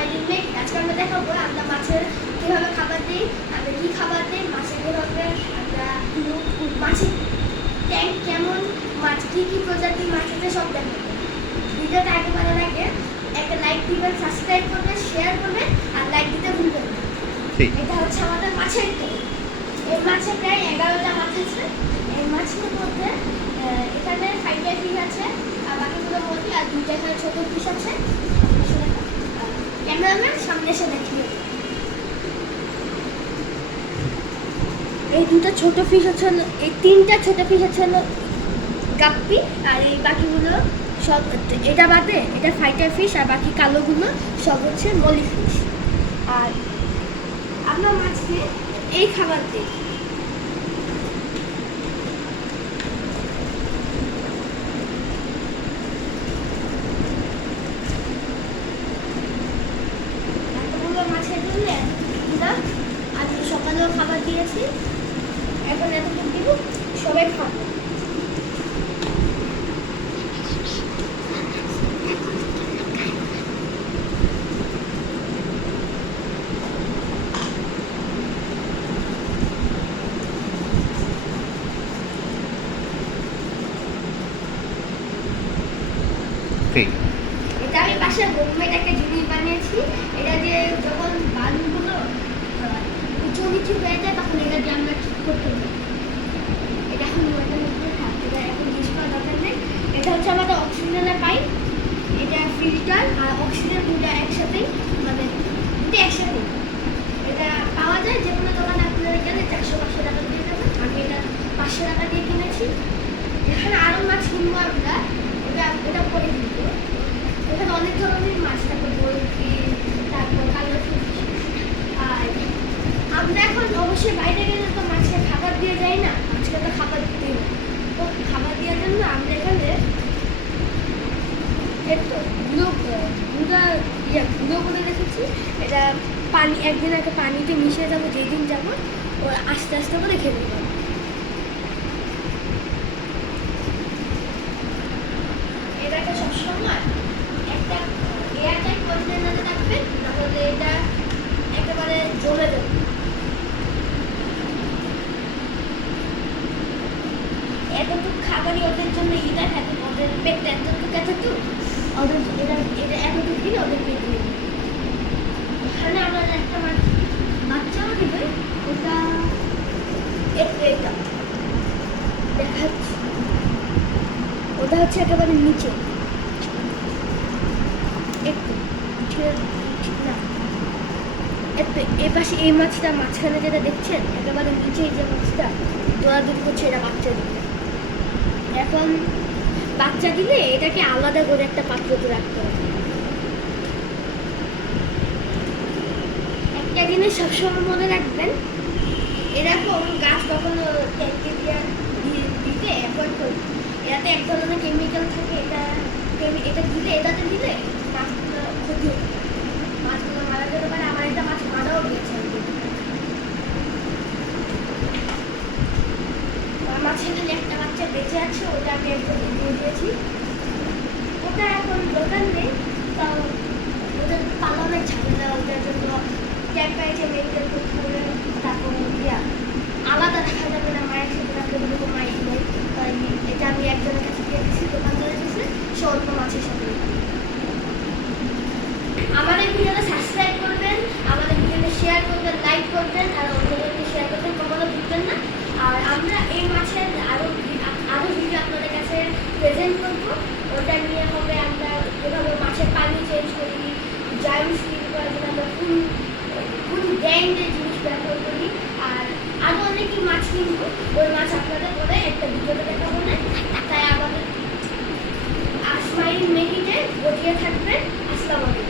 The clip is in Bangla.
Smiling make. আজকে আমরা দেখাবো আমরা মাছের কীভাবে খাবার দিই, আমরা কী খাবার দিই, মাছের কীভাবে আমরা মাছের ট্যাঙ্ক কেমন, মাছ কী কী প্রজাতির মাছ আছে সব দেখাবো। ভিডিওটা আগে ভালো লাগে একটা লাইক দিবেন, সাবস্ক্রাইব করবেন, শেয়ার করবেন আর লাইক দিতে ভুলবেন না। এটা হচ্ছে আমাদের মাছের ট্যাঙ্ক। এই মাছের প্রায় 11টা মাছ আছে। এই মাছের মধ্যে এখানে 5টা ফিশ আছে আর বাকিগুলো মুরগি আর 2টা এখানে ছোট ফিশ আছে। ক্যামেরাম্যান সামনে এসে দেখিয়ে। এই 2টা ছোট ফিশ হচ্ছে, এই 3টা ছোট ফিশ হচ্ছে গাপ্পি আর এই বাকিগুলো সব, এটা বাদে এটা ফাইটার ফিশ আর বাকি কালোগুলো সব হচ্ছে মলি ফিশ। আর আমরা মাছকে এই খাবার দিই। মাছের জন্য আজকে সকালেও খাবার দিয়েছি, এখন এতটুকু দিব, সবাই খাবো। এটা আমি বাসায় হোমমেড একটা জিনিস বানিয়েছি। এটা দিয়ে যখন বালুগুলো উঁচু নিচু হয়ে যায় তখন এটা দিয়ে আমরা ঠিক করতে পারি। এটা এখন এটা এখন ইউজ করা দরকার নেই। এটা হচ্ছে আমাদের অক্সিজেনের পাইপ, এটা ফিল্টার আর অক্সিজেন দুটো একসাথেই, মানে দুটো একসাথে এটা পাওয়া যায় যে কোনো দোকানে। আপনারা গেলে 400-500 টাকা দিয়ে যাবেন। আমি এটা 500 টাকা দিয়ে কিনেছি। এখানে আরও মাছ কিনবো আমরা, এটা পরে কিনবো। এখানে অনেক ধরনের মাছ থাকে, বরফি, তারপর কালো ফিশ। আর আমরা এখন অবশ্যই বাইরে গেলে তো মাছকে খাবার দিয়ে যাই না, মাছকে তো খাবার দিই না। তো খাবার দেওয়ার জন্য আমরা এখানে একটু গুঁড়ো করে রেখেছি। এটা পানি একদিন আগে পানিতে মিশিয়ে যাবো, যেদিন যাবো ও আস্তে আস্তে করে খেতে পারবো। এটাকে সবসময় একটা এয়ারটাইট কন্টেনারে রাখবেন, তাহলে এটা একেবারে জমে যাবে। এতটুকু খাবারই ওদের জন্য ইটা থাকে, ওদের পেটটা এতটুকু আছে তো ওদের এটা এতটুকু দিলে ওদের পেট দিয়ে দেবে। এখানে আমরা একটা বাচ্চাও দিবে, ওটা এটা দেখাচ্ছি। ওটা হচ্ছে একেবারে নিচে একটু ঠিক না, একটু এই পাশে এই মাছটা মাঝখানে যেটা দেখছেন একেবারে নিচে এই যে মাছটা দৌড়াদৌড়ি করছে, এটা বাচ্চা দিবে। এখন বাচ্চা দিলে এটাকে আলাদা করে একটা পাত্রতে রাখতে হবে। একটা জিনিস সবসময় মনে রাখবেন, এরকম গাছ কখনো ট্যাঙ্কে দিতে অ্যাভয়েড করবেন। এটাতে এক ধরনের কেমিক্যাল থাকে, এটা দিলে এটাতে দিলে মাছগুলো ক্ষতি হতে পারে, মাছগুলো মারা যেতে পারে। আমার একটা মাছ মারাও গিয়েছে। মাছের খালি একটা বাচ্চা বেঁচে আছে, ওটা আমি একটু দিয়ে দিয়েছি। ওটা এখন দোকান নেই, তাও ওদের পালনের ঝামেলা, ওটার জন্য ট্যাম্পারেচার মেনটেন করতে হবে। তারপর আলাদা দেখা যাবে না, মায়ের সাথে রাখলে কোনো মাইক নেই। তাই এটা আমি একজনের কাছে দিয়ে দিচ্ছি, দোকানদারের কাছে, সে অল্প মাছের সাথে। আমাদের ভিডিওটা সাবস্ক্রাইব করবেন, আমাদের ভিডিওটা শেয়ার করবেন, লাইক করবেন আর অন্যদেরকে শেয়ার করবেন, কখনো ভুলবেন না। আর আমরা এই মাছের আরও ভিডিও আপনাদের কাছে প্রেজেন্ট করবো। ওটা নিয়ে হবে আমরা যেভাবে মাছের পানি চেঞ্জ করি, জায়ন্ট স্টিল করার জন্য আমরা কোন ব্র্যান্ডের জিনিস ব্যবহার করি, আর আরও অনেকই মাছ কিনবো। ওই মাছ আপনাদের পরে একটা ভিডিওতে দেখাবো না। তাই আমাদের স্মাইলিং মেকিংয়ে বসিয়ে থাকবেন। আসসালামু আলাইকুম।